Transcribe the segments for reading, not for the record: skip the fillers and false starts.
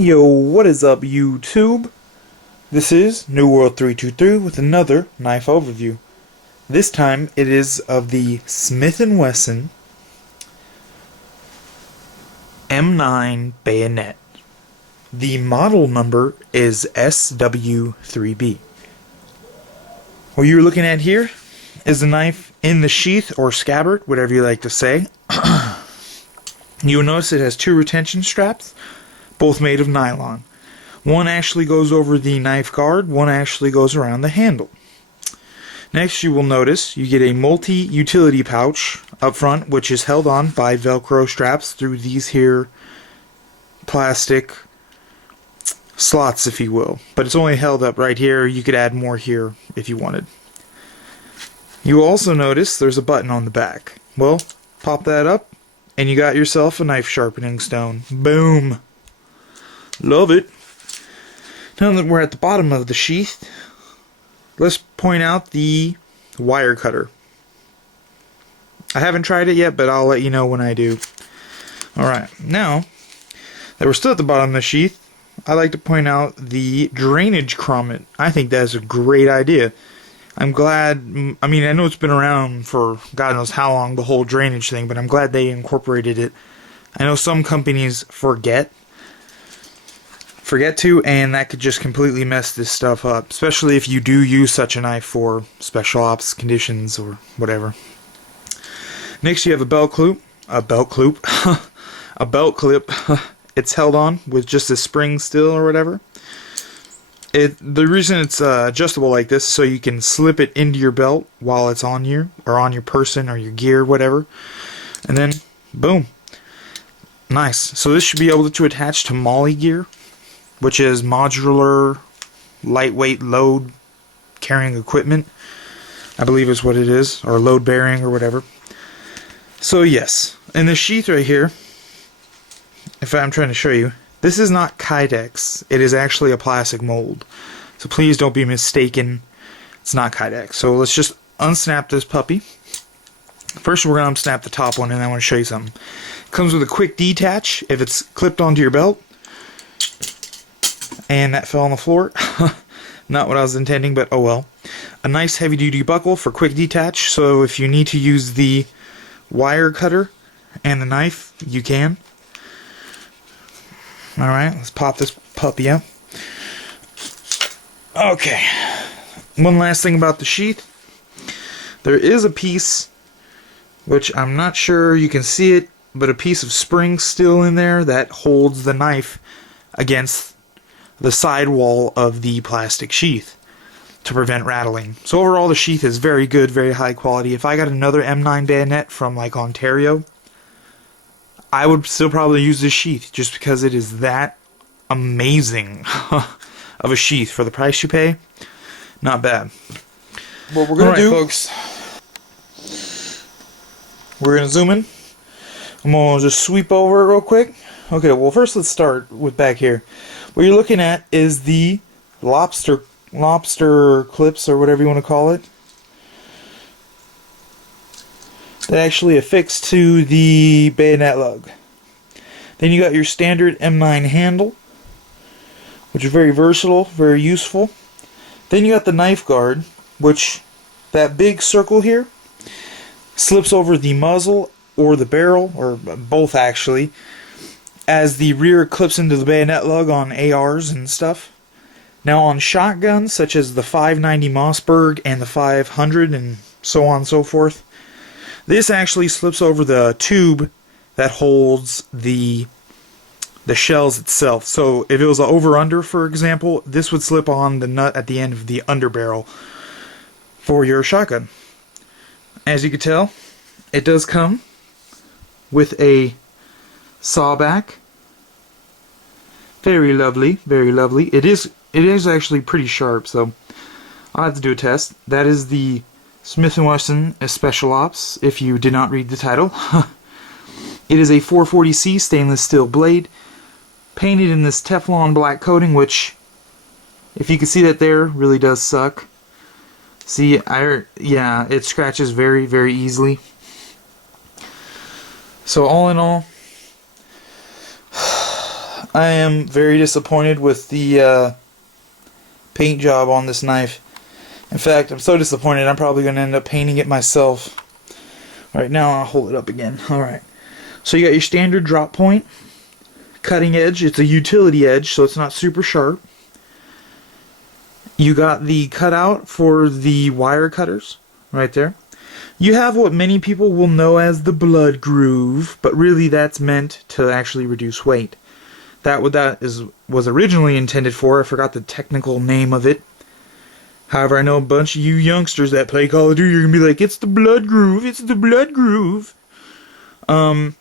Yo, what is up, YouTube? This is New World 323 with another knife overview. This time it is of the Smith & Wesson M9 bayonet. The model number is SW3B. What you're looking at here is the knife in the sheath or scabbard, whatever you like to say. You'll notice it has two retention straps, both made of nylon. One actually goes over the knife guard, one actually goes around the handle. Next, you will notice you get a multi-utility pouch up front, which is held on by Velcro straps through these here plastic slots, if you will. But it's only held up right here. You could add more here if you wanted. You will also notice there's a button on the back. Well, pop that up, and you got yourself a knife sharpening stone. Boom! Love it. Now that we're at the bottom of the sheath, let's point out the wire cutter. I haven't tried it yet, but I'll let you know when I do. Alright, now that we're still at the bottom of the sheath, I like to point out the drainage grommet. I think that's a great idea. I'm glad, I know it's been around for God knows how long, the whole drainage thing, but I'm glad they incorporated it. I know some companies forget to, and that could just completely mess this stuff up, especially if you do use such a knife for special ops conditions or whatever. Next, you have a belt clip. It's held on with just a spring still or whatever. The reason it's adjustable like this is so you can slip it into your belt while it's on you, or on your person or your gear, whatever. And then, boom. Nice. So this should be able to attach to MOLLE gear, which is modular, lightweight load carrying equipment, I believe is what it is, or load bearing or whatever. So yes, in this sheath right here, if I'm trying to show you, this is not Kydex. It is actually a plastic mold. So please don't be mistaken. It's not Kydex. So let's just unsnap this puppy. First we're going to unsnap the top one, and I want to show you something. It comes with a quick detach if it's clipped onto your belt. And that fell on the floor. Not what I was intending, but oh well. A nice heavy-duty buckle for quick detach, so if you need to use the wire cutter and the knife, you can. Alright, let's pop this puppy out. Okay. One last thing about the sheath. There is a piece, which I'm not sure you can see it, but a piece of spring still in there that holds the knife against the side wall of the plastic sheath to prevent rattling. So overall the sheath is very good, very high quality. If I got another M9 bayonet from like Ontario, I would still probably use this sheath just because it is that amazing of a sheath for the price you pay. Not bad. What we're going to do, folks, we're going to zoom in. I'm going to just sweep over it real quick. Okay, well first let's start with back here. What you're looking at is the lobster clips, or whatever you want to call it, that actually affix to the bayonet lug. Then you got your standard M9 handle, which is very versatile, very useful. Then you got the knife guard, which that big circle here slips over the muzzle or the barrel, or both actually, as the rear clips into the bayonet lug on ARs and stuff. Now on shotguns such as the 590 Mossberg and the 500 and so on and so forth, this actually slips over the tube that holds the shells itself. So if it was an over-under, for example, this would slip on the nut at the end of the underbarrel for your shotgun. As you can tell, it does come with a sawback. Very lovely, very lovely. It is actually pretty sharp, so I'll have to do a test. That is the Smith & Wesson Special Ops, if you did not read the title. It is a 440C stainless steel blade, painted in this Teflon black coating, which, if you can see that there, really does suck. See, yeah, it scratches very, very easily. So all in all, I am very disappointed with the paint job on this knife. In fact, I'm so disappointed I'm probably going to end up painting it myself. Alright, now I'll hold it up again. Alright. So you got your standard drop point, cutting edge. It's a utility edge, so it's not super sharp. You got the cutout for the wire cutters right there. You have what many people will know as the blood groove, but really that's meant to actually reduce weight. Was originally intended for. I forgot the technical name of it. However, I know a bunch of you youngsters that play Call of Duty are going to be like, it's the blood groove, it's the blood groove. I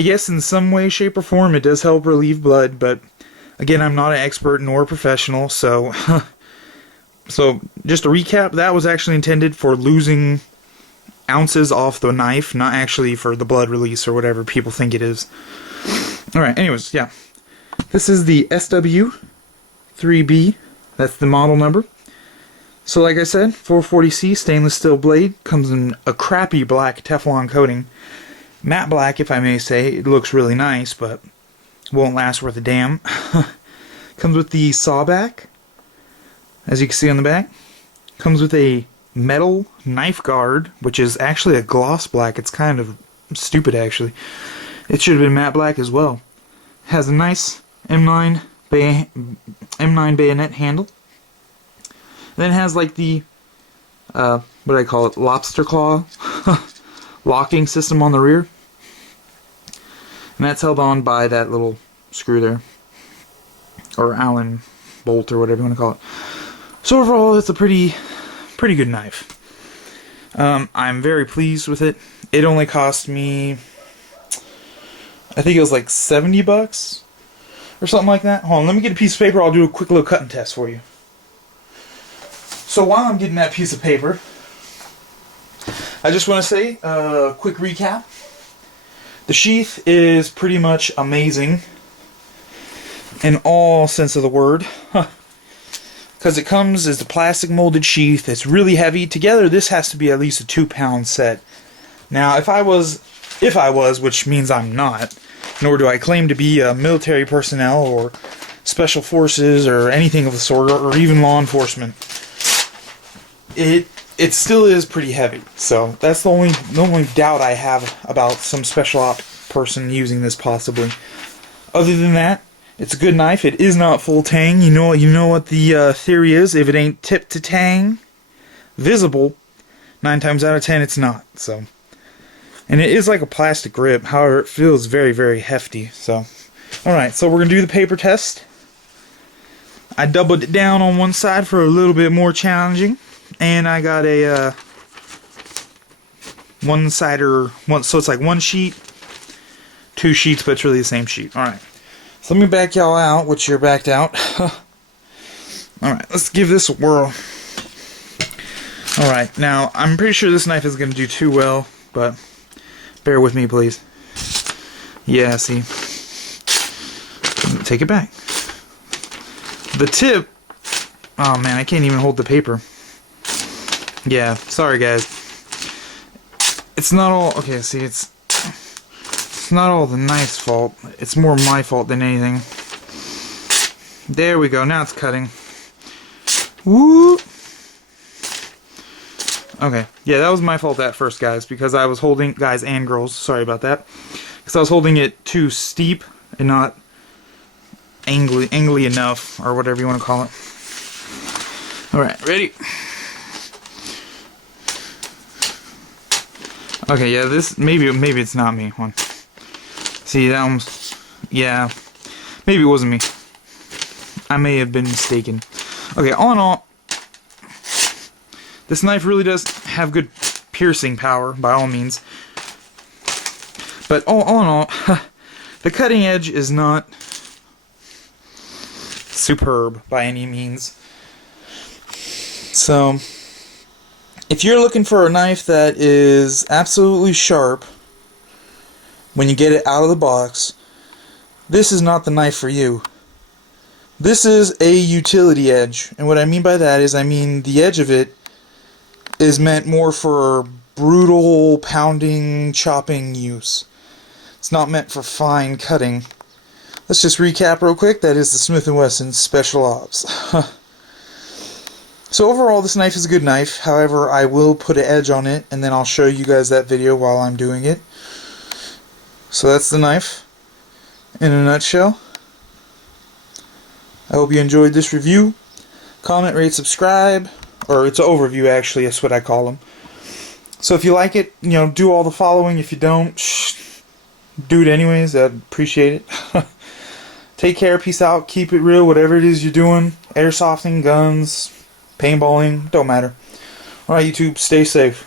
guess in some way, shape, or form it does help relieve blood, but again, I'm not an expert nor a professional, so so just to recap, that was actually intended for losing ounces off the knife, not actually for the blood release or whatever people think it is. Alright, anyways, yeah. This is the SW3B. That's the model number. So like I said, 440C stainless steel blade. Comes in a crappy black Teflon coating. Matte black, if I may say. It looks really nice, but won't last worth a damn. Comes with the saw back, as you can see on the back. Comes with a metal knife guard, which is actually a gloss black. It's kind of stupid, actually. It should have been matte black as well. Has a nice M9 bayonet handle. Then it has like the what do I call it? Lobster claw locking system on the rear. And that's held on by that little screw there. Or Allen bolt or whatever you want to call it. So overall, it's a pretty good knife. I'm very pleased with it. It only cost me, I think it was like 70 bucks or something like that. Hold on, let me get a piece of paper. I'll do a quick little cutting test for you. So while I'm getting that piece of paper, I just want to say a quick recap. The sheath is pretty much amazing in all sense of the word. Because it comes as a plastic molded sheath. It's really heavy. Together this has to be at least a 2-pound set. Now if I was, which means I'm not, nor do I claim to be a military personnel or special forces or anything of the sort, or even law enforcement, it still is pretty heavy. So that's the only doubt I have about some special op person using this possibly. Other than that, it's a good knife. It is not full tang. You know what the theory is. If it ain't tip to tang visible, 9 times out of 10 it's not. So, and it is like a plastic grip. However, it feels very, very hefty. So, all right. So we're gonna do the paper test. I doubled it down on one side for a little bit more challenging, and I got a one-sider. So it's like one sheet, 2 sheets, but it's really the same sheet. All right. So let me back y'all out, which you're backed out. Alright, let's give this a whirl. Alright, now, I'm pretty sure this knife is going to do too well, but bear with me, please. Yeah, see. Take it back. The tip... Oh, man, I can't even hold the paper. Yeah, sorry, guys. It's not all... Okay, see, it's not all the knife's fault. It's more my fault than anything. There we go. Now it's cutting. Woo! Okay. Yeah, that was my fault at first, guys, because I was holding... Guys and girls, sorry about that. Because I was holding it too steep and not angly enough, or whatever you want to call it. Alright, ready? Okay, yeah, this... Maybe it's not me. One. See, that one's... Yeah. Maybe it wasn't me. I may have been mistaken. Okay, all in all, this knife really does have good piercing power, by all means. But all in all, the cutting edge is not superb by any means. So, if you're looking for a knife that is absolutely sharp when you get it out of the box, this is not the knife for you. This is a utility edge, and what I mean by that is, I mean the edge of it is meant more for brutal pounding, chopping use. It's not meant for fine cutting. Let's just recap real quick. That is the Smith & Wesson Special Ops. So overall, this knife is a good knife. However, I will put an edge on it, and then I'll show you guys that video while I'm doing it. So that's the knife in a nutshell. I hope you enjoyed this review. Comment, rate, subscribe. Or it's an overview, actually. That's what I call them. So if you like it, do all the following. If you don't, do it anyways. I'd appreciate it. Take care. Peace out. Keep it real. Whatever it is you're doing. Airsofting, guns, paintballing. Don't matter. Alright, YouTube. Stay safe.